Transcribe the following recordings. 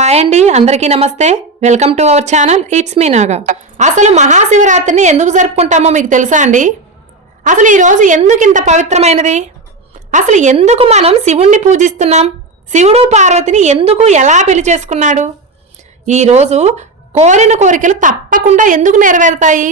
Hi అండి అందరికీ నమస్తే. Welcome to our channel it's me Naga అసలు మహాశివరాత్రిని ఎందుకు జరుపుకుంటామో మీకు తెలుసా అండి? అసలు ఈరోజు ఎందుకు ఇంత పవిత్రమైనది? అసలు ఎందుకు మనం శివుణ్ణి పూజిస్తున్నాం? శివుడు పార్వతిని ఎందుకు ఎలా పెళ్ళి చేసుకున్నాడు? ఈరోజు కోరిన కోరికలు తప్పకుండా ఎందుకు నెరవేరుతాయి?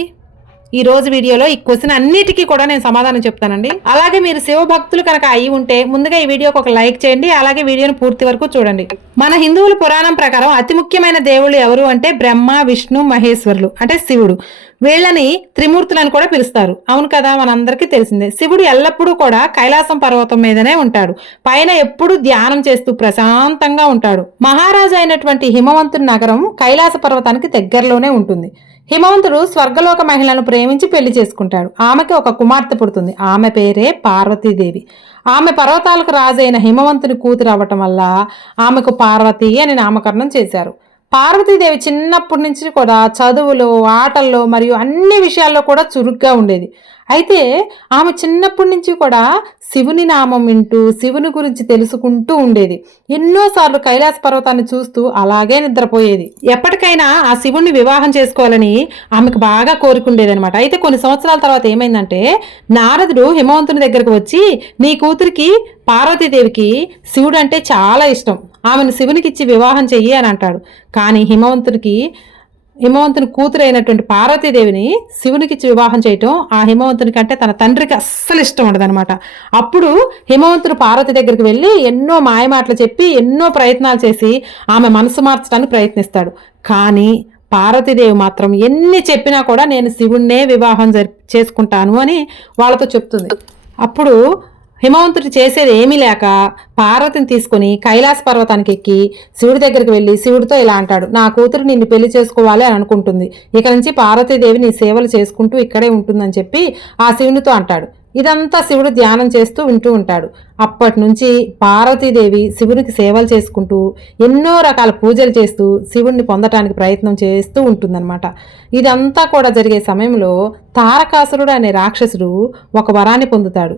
ఈ రోజు వీడియోలో ఈ క్వశ్చన్ అన్నిటికీ కూడా నేను సమాధానం చెప్తానండి. అలాగే మీరు శివ భక్తులు కనుక అయి ఉంటే ముందుగా ఈ వీడియోకి ఒక లైక్ చేయండి అలాగే వీడియోను పూర్తి వరకు చూడండి. మన హిందువుల పురాణం ప్రకారం అతి ముఖ్యమైన దేవుళ్ళు ఎవరు అంటే బ్రహ్మ విష్ణు మహేశ్వరులు అంటే శివుడు. వీళ్ళని త్రిమూర్తులని కూడా పిలుస్తారు. అవును కదా మనందరికీ తెలిసిందే. శివుడు ఎల్లప్పుడూ కూడా కైలాసం పర్వతం మీదనే ఉంటాడు. పైన ఎప్పుడు ధ్యానం చేస్తూ ప్రశాంతంగా ఉంటాడు. మహారాజు అయినటువంటి హిమవంతుని నగరం కైలాస పర్వతానికి దగ్గరలోనే ఉంటుంది. హిమవంతుడు స్వర్గలోక మహిళను ప్రేమించి పెళ్ళి చేసుకుంటాడు. ఆమెకి ఒక కుమార్తె పుడుతుంది. ఆమె పేరే పార్వతీదేవి. ఆమె పర్వతాలకు రాజైన హిమవంతుని కూతురు అవ్వటం వల్ల ఆమెకు పార్వతి అని నామకరణం చేశారు. పార్వతీదేవి చిన్నప్పటి నుంచి కూడా చదువులో ఆటల్లో మరియు అన్ని విషయాల్లో కూడా చురుగ్గా ఉండేది. అయితే ఆమె చిన్నప్పటి నుంచి కూడా శివుని నామం వింటూ శివుని గురించి తెలుసుకుంటూ ఉండేది. ఎన్నోసార్లు కైలాస పర్వతాన్ని చూస్తూ అలాగే నిద్రపోయేది. ఎప్పటికైనా ఆ శివుణ్ణి వివాహం చేసుకోవాలని ఆమెకు బాగా కోరుకుండేది అనమాట అయితే కొన్ని సంవత్సరాల తర్వాత ఏమైందంటే నారదుడు హిమవంతుని దగ్గరకు వచ్చి నీ కూతురికి పార్వతీదేవికి శివుడు అంటే చాలా ఇష్టం. ఆమెను శివునికి ఇచ్చి వివాహం చెయ్యి అని అంటాడు. కానీ హిమవంతునికి హిమవంతుని కూతురు అయినటువంటి పార్వతీదేవిని శివునికి వివాహం చేయటం ఆ హిమవంతుని కంటే తన తండ్రికి అస్సలు ఇష్టం ఉండదనమాట అప్పుడు హిమవంతుడు పార్వతి దగ్గరికి వెళ్ళి ఎన్నో మాయమాటలు చెప్పి ఎన్నో ప్రయత్నాలు చేసి ఆమె మనసు మార్చడానికి ప్రయత్నిస్తాడు. కానీ పార్వతీదేవి మాత్రం ఎన్ని చెప్పినా కూడా నేను శివుణ్ణే వివాహం జరి చేసుకుంటాను అని వాళ్ళతో చెప్తుంది. అప్పుడు హిమవంతుడు చేసేది ఏమీ లేక పార్వతిని తీసుకుని కైలాస పర్వతానికి ఎక్కి శివుడి దగ్గరికి వెళ్ళి శివుడితో ఇలా అంటాడు నా కూతురు నిన్ను పెళ్ళి చేసుకోవాలి అని అనుకుంటుంది. ఇక నుంచి పార్వతీదేవి నీ సేవలు చేసుకుంటూ ఇక్కడే ఉంటుందని చెప్పి ఆ శివునితో అంటాడు. ఇదంతా శివుడు ధ్యానం చేస్తూ వింటూ ఉంటాడు. అప్పటి నుంచి పార్వతీదేవి శివునికి సేవలు చేసుకుంటూ ఎన్నో రకాల పూజలు చేస్తూ శివుణ్ణి పొందటానికి ప్రయత్నం చేస్తూ ఉంటుందన్నమాట. ఇదంతా కూడా జరిగే సమయంలో తారకాసురుడు అనే రాక్షసుడు ఒక వరాన్ని పొందుతాడు.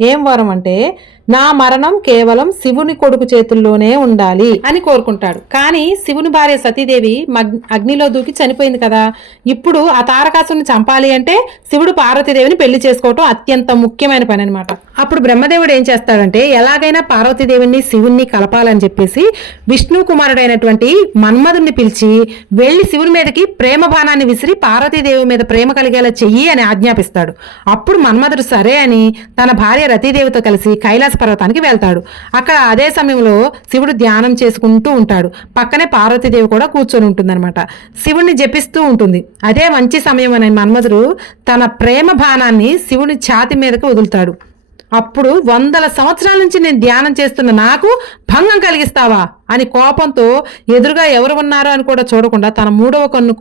ఏం వరం అంటే నా మరణం కేవలం శివుని కొడుకు చేతుల్లోనే ఉండాలి అని కోరుకుంటాడు. కానీ శివుని భార్య సతీదేవి మగ్- అగ్నిలో దూకి చనిపోయింది కదా. ఇప్పుడు ఆ తారకాసుని చంపాలి అంటే శివుడు పార్వతీదేవిని పెళ్ళి చేసుకోవటం అత్యంత ముఖ్యమైన పని అనమాట అప్పుడు బ్రహ్మదేవుడు ఏం చేస్తాడంటే ఎలాగైనా పార్వతీదేవిని శివుణ్ణి కలపాలని చెప్పేసి విష్ణు కుమారుడైనటువంటి మన్మధుడిని పిలిచి వెళ్ళి శివుని మీదకి ప్రేమ బాణాన్ని విసిరి పార్వతీదేవి మీద ప్రేమ కలిగేలా చెయ్యి అని ఆజ్ఞాపిస్తాడు. అప్పుడు మన్మధుడు సరే అని తన భార్య రతీదేవితో కలిసి కైలాస పర్వతానికి వెళ్తాడు. అక్కడ అదే సమయంలో శివుడు ధ్యానం చేసుకుంటూ ఉంటాడు. పక్కనే పార్వతీదేవి కూడా కూర్చొని ఉంటుందన్నమాట. శివుణ్ణి జపిస్తూ ఉంటుంది. అదే మంచి సమయం అని మన్మధుడు తన ప్రేమ బాణాన్ని శివుని ఛాతి మీదకి వదులుతాడు. అప్పుడు వందల సంవత్సరాల నుంచి నేను ధ్యానం చేస్తున్న నాకు భంగం కలిగిస్తావా? అని కోపంతో ఎదురుగా ఎవరు ఉన్నారో అని కూడా చూడకుండా తన మూడవ కన్ను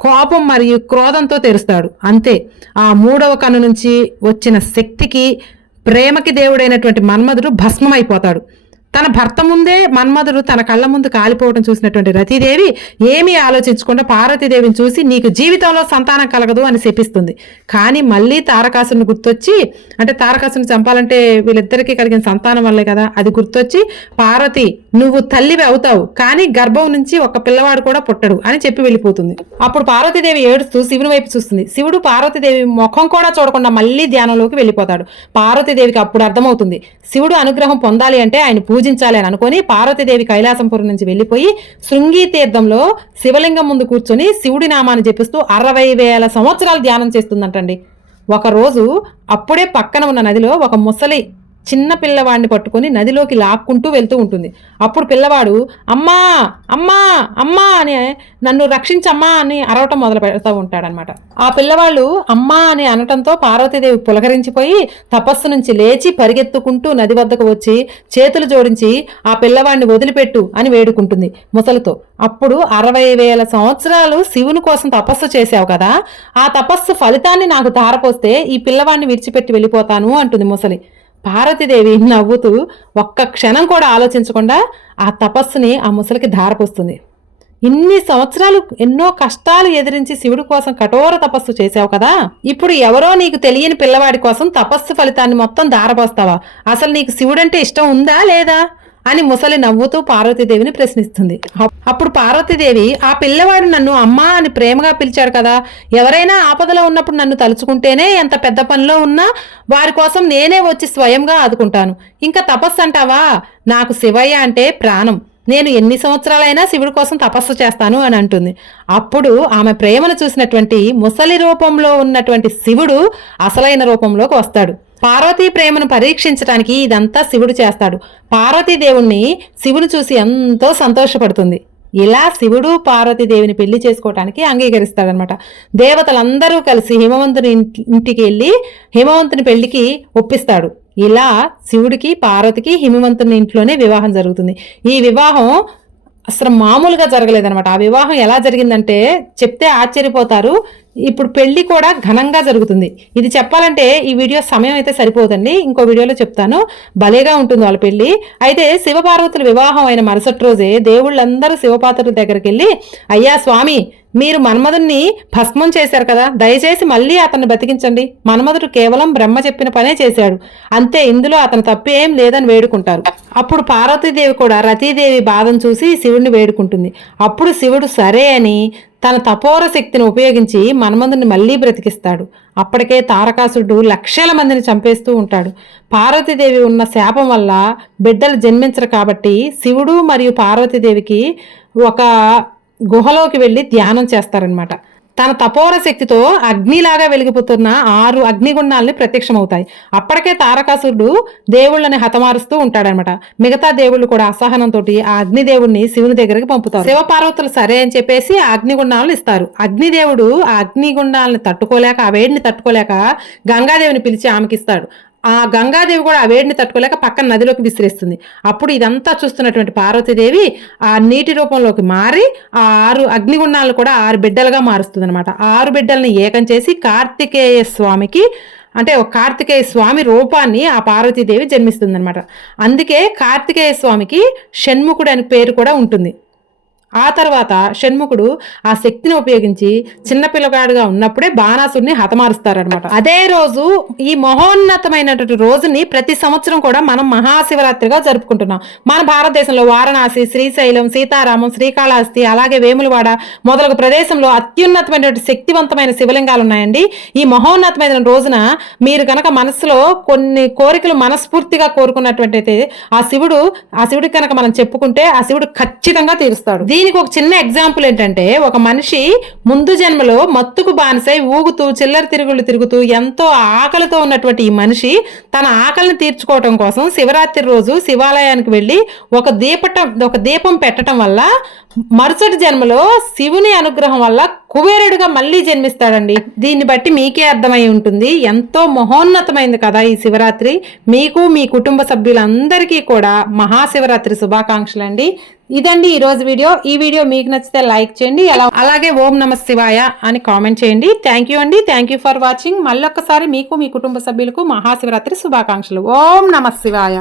కోపం మరియు క్రోధంతో తెరుస్తాడు. అంతే ఆ మూడవ కన్ను నుంచి వచ్చిన శక్తికి ప్రేమకి దేవుడైనటువంటి మన్మధుడు భస్మమైపోతాడు. తన భర్త ముందే మన్మధుడు తన కళ్ళ ముందు కాలిపోవడం చూసినటువంటి రతీదేవి ఏమీ ఆలోచించకుండా పార్వతీదేవిని చూసి నీకు జీవితంలో సంతానం కలగదు అని శపిస్తుంది. కానీ మళ్ళీ తారకాసుని గుర్తొచ్చి అంటే తారకాసుని చంపాలంటే వీళ్ళిద్దరికీ కలిగిన సంతానం వల్లే కదా అది గుర్తొచ్చి పార్వతి నువ్వు తల్లివి అవుతావు కానీ గర్భం నుంచి ఒక పిల్లవాడు కూడా పుట్టడు అని చెప్పి వెళ్ళిపోతుంది. అప్పుడు పార్వతీదేవి ఏడుస్తూ శివుని వైపు చూస్తుంది. శివుడు పార్వతీదేవి ముఖం కూడా చూడకుండా మళ్ళీ ధ్యానంలోకి వెళ్ళిపోతాడు. పార్వతీదేవికి అప్పుడు అర్థమవుతుంది. శివుడు అనుగ్రహం పొందాలి అంటే ఆయన పూజించాలి అని అనుకుని పార్వతీదేవి కైలాసంపురం నుంచి వెళ్ళిపోయి శృంగి తీర్థంలో శివలింగం ముందు కూర్చొని శివుడి నామాన్ని జపిస్తూ అరవై వేల సంవత్సరాలు ధ్యానం చేస్తుందంటండి. ఒకరోజు అప్పుడే పక్కన ఉన్న నదిలో ఒక ముసలి చిన్న పిల్లవాడిని పట్టుకొని నదిలోకి లాక్కుంటూ వెళ్తూ ఉంటుంది. అప్పుడు పిల్లవాడు అమ్మా అమ్మా అమ్మా అని నన్ను రక్షించమ్మా అని అరవటం మొదలు పెడతా ఉంటాడనమాట ఆ పిల్లవాళ్ళు అమ్మా అని అనటంతో పార్వతీదేవి పులకరించిపోయి తపస్సు నుంచి లేచి పరిగెత్తుకుంటూ నది వద్దకు వచ్చి చేతులు జోడించి ఆ పిల్లవాడిని వదిలిపెట్టు అని వేడుకుంటుంది ముసలితో. అప్పుడు అరవై వేల సంవత్సరాలు శివుని కోసం తపస్సు చేశావు కదా ఆ తపస్సు ఫలితాన్ని నాకు ధారపోస్తే ఈ పిల్లవాడిని విడిచిపెట్టి వెళ్ళిపోతాను అంటుంది ముసలి. పార్వతీదేవి నవ్వుతూ ఒక్క క్షణం కూడా ఆలోచించకుండా ఆ తపస్సుని ఆ ముసలికి ధారపోస్తుంది. ఇన్ని సంవత్సరాలు ఎన్నో కష్టాలు ఎదిరించి శివుడి కోసం కఠోర తపస్సు చేశావు కదా? ఇప్పుడు ఎవరో నీకు తెలియని పిల్లవాడి కోసం తపస్సు ఫలితాన్ని మొత్తం ధారపోస్తావా? అసలు నీకు శివుడంటే ఇష్టం ఉందా లేదా? అని ముసలి నవ్వుతూ పార్వతీదేవిని ప్రశ్నిస్తుంది. అప్పుడు పార్వతీదేవి ఆ పిల్లవాడు నన్ను అమ్మా అని ప్రేమగా పిలిచాడు కదా ఎవరైనా ఆపదలో ఉన్నప్పుడు నన్ను తలుచుకుంటేనే ఎంత పెద్ద పనిలో ఉన్నా వారి కోసం నేనే వచ్చి స్వయంగా ఆదుకుంటాను. ఇంకా తపస్సు అంటావా? నాకు శివయ్య అంటే ప్రాణం. నేను ఎన్ని సంవత్సరాలైనా శివుడి కోసం తపస్సు చేస్తాను అని అంటుంది. అప్పుడు ఆమె ప్రేమను చూసినటువంటి ముసలి రూపంలో ఉన్నటువంటి శివుడు అసలైన రూపంలోకి వస్తాడు. పార్వతీ ప్రేమను పరీక్షించడానికి ఇదంతా శివుడు చేస్తాడు. పార్వతీ దేవుణ్ణి శివుని చూసి ఎంతో సంతోషపడుతుంది. ఇలా శివుడు పార్వతీదేవిని పెళ్ళి చేసుకోవటానికి అంగీకరిస్తాడనమాట. దేవతలందరూ కలిసి హిమవంతుని ఇంటికి వెళ్ళి హిమవంతుని పెళ్ళికి ఒప్పిస్తాడు. ఇలా శివుడికి పార్వతికి హిమవంతుని ఇంట్లోనే వివాహం జరుగుతుంది. ఈ వివాహం అసలు మామూలుగా జరగలేదనమాట ఆ వివాహం ఎలా జరిగిందంటే చెప్తే ఆశ్చర్యపోతారు. ఇప్పుడు పెళ్ళి కూడా ఘనంగా జరుగుతుంది. ఇది చెప్పాలంటే ఈ వీడియో సమయం అయితే సరిపోదండి. ఇంకో వీడియోలో చెప్తాను. భలేగా ఉంటుంది వాళ్ళ పెళ్ళి. అయితే శివపార్వతుల వివాహం అయిన మరుసటి రోజే దేవుళ్ళందరూ శివపార్వతుల దగ్గరికి వెళ్ళి అయ్యా స్వామి మీరు మన్మధుణ్ణి భస్మం చేశారు కదా దయచేసి మళ్ళీ అతన్ని బతికించండి. మన్మధుడు కేవలం బ్రహ్మ చెప్పిన పనే చేశాడు. అంతే ఇందులో అతను తప్పు ఏం లేదని వేడుకుంటారు. అప్పుడు పార్వతీదేవి కూడా రతీదేవి బాధను చూసి శివుడిని వేడుకుంటుంది. అప్పుడు శివుడు సరే అని తన తపోర శక్తిని ఉపయోగించి మన్మధుని మళ్ళీ బ్రతికిస్తాడు. అప్పటికే తారకాసుడు లక్షల మందిని చంపేస్తూ ఉంటాడు. పార్వతీదేవి ఉన్న శాపం వల్ల బిడ్డలు జన్మించరు కాబట్టి శివుడు మరియు పార్వతీదేవికి ఒక గుహలోకి వెళ్ళి ధ్యానం చేస్తారనమాట తన తపోర శక్తితో అగ్నిలాగా వెలిగిపోతున్న ఆరు అగ్నిగుండాలని ప్రత్యక్షమవుతాయి. అప్పటికే తారకాసురుడు దేవుళ్ళని హతమారుస్తూ ఉంటాడనమాట మిగతా దేవుళ్ళు కూడా అసహనంతో ఆ అగ్నిదేవుడిని శివుని దగ్గరికి పంపుతారు. శివపార్వతులు సరే అని చెప్పేసి ఆ అగ్నిగుండాలను ఇస్తారు. అగ్నిదేవుడు ఆ అగ్నిగుండాలని తట్టుకోలేక ఆ వేడిని తట్టుకోలేక గంగాదేవిని పిలిచి ఆమెకి ఇస్తాడు ఆ గంగాదేవి కూడా ఆ వేడిని తట్టుకోలేక పక్కన నదిలోకి విసిరేస్తుంది. అప్పుడు ఇదంతా చూస్తున్నటువంటి పార్వతీదేవి ఆ నీటి రూపంలోకి మారి ఆ ఆరు అగ్నిగుండాలను కూడా ఆరు బిడ్డలుగా మారుస్తుంది అనమాట ఆరు బిడ్డల్ని ఏకం చేసి కార్తికేయ స్వామికి అంటే ఒక కార్తికేయ స్వామి రూపాన్ని ఆ పార్వతీదేవి జన్మిస్తుంది అనమాట అందుకే కార్తికేయ స్వామికి షణ్ముఖుడు అనే పేరు కూడా ఉంటుంది. ఆ తర్వాత షణ్ముఖుడు ఆ శక్తిని ఉపయోగించి చిన్న పిల్లగాడుగా ఉన్నప్పుడే బాణాసుడిని హతమారుస్తారనమాట అదే రోజు ఈ మహోన్నతమైనటువంటి రోజుని ప్రతి సంవత్సరం కూడా మనం మహాశివరాత్రిగా జరుపుకుంటున్నాం. మన భారతదేశంలో వారణాసి శ్రీశైలం సీతారామం శ్రీకాళహస్తి అలాగే వేములవాడ మొదలగు ప్రదేశంలో అత్యున్నతమైనటువంటి శక్తివంతమైన శివలింగాలు ఉన్నాయండి ఈ మహోన్నతమైన రోజున మీరు కనుక మనసులో కొన్ని కోరికలు మనస్ఫూర్తిగా కోరుకున్నటువంటి అయితే ఆ శివుడు ఆ శివుడికి కనుక మనం చెప్పుకుంటే ఆ శివుడు ఖచ్చితంగా తీరుస్తాడు. దీనికి ఒక చిన్న ఎగ్జాంపుల్ ఏంటంటే ఒక మనిషి ముందు జన్మలో మత్తుకు బానిసై ఊగుతూ చిల్లర తిరుగుళ్ళు తిరుగుతూ ఎంతో ఆకలితో ఉన్నటువంటి ఈ మనిషి తన ఆకలిని తీర్చుకోవటం కోసం శివరాత్రి రోజు శివాలయానికి వెళ్ళి ఒక దీపటం ఒక దీపం పెట్టడం వల్ల మరుసటి జన్మలో శివుని అనుగ్రహం వల్ల కుబేరుడుగా మళ్ళీ జన్మిస్తాడండి. దీన్ని బట్టి మీకే అర్థమై ఉంటుంది. ఎంతో మహోన్నతమైంది కదా ఈ శివరాత్రి. మీకు మీ కుటుంబ సభ్యులందరికీ కూడా మహాశివరాత్రి శుభాకాంక్షలు అండి ఇదండి ఈ రోజు వీడియో. ఈ వీడియో మీకు నచ్చితే లైక్ చేయండి అలా అలాగే ఓం నమ శివాయ అని కామెంట్ చేయండి. థ్యాంక్ యూ అండి. థ్యాంక్ యూ ఫర్ వాచింగ్ మళ్ళొక్కసారి మీకు మీ కుటుంబ సభ్యులకు మహాశివరాత్రి శుభాకాంక్షలు. ఓం నమ శివాయ.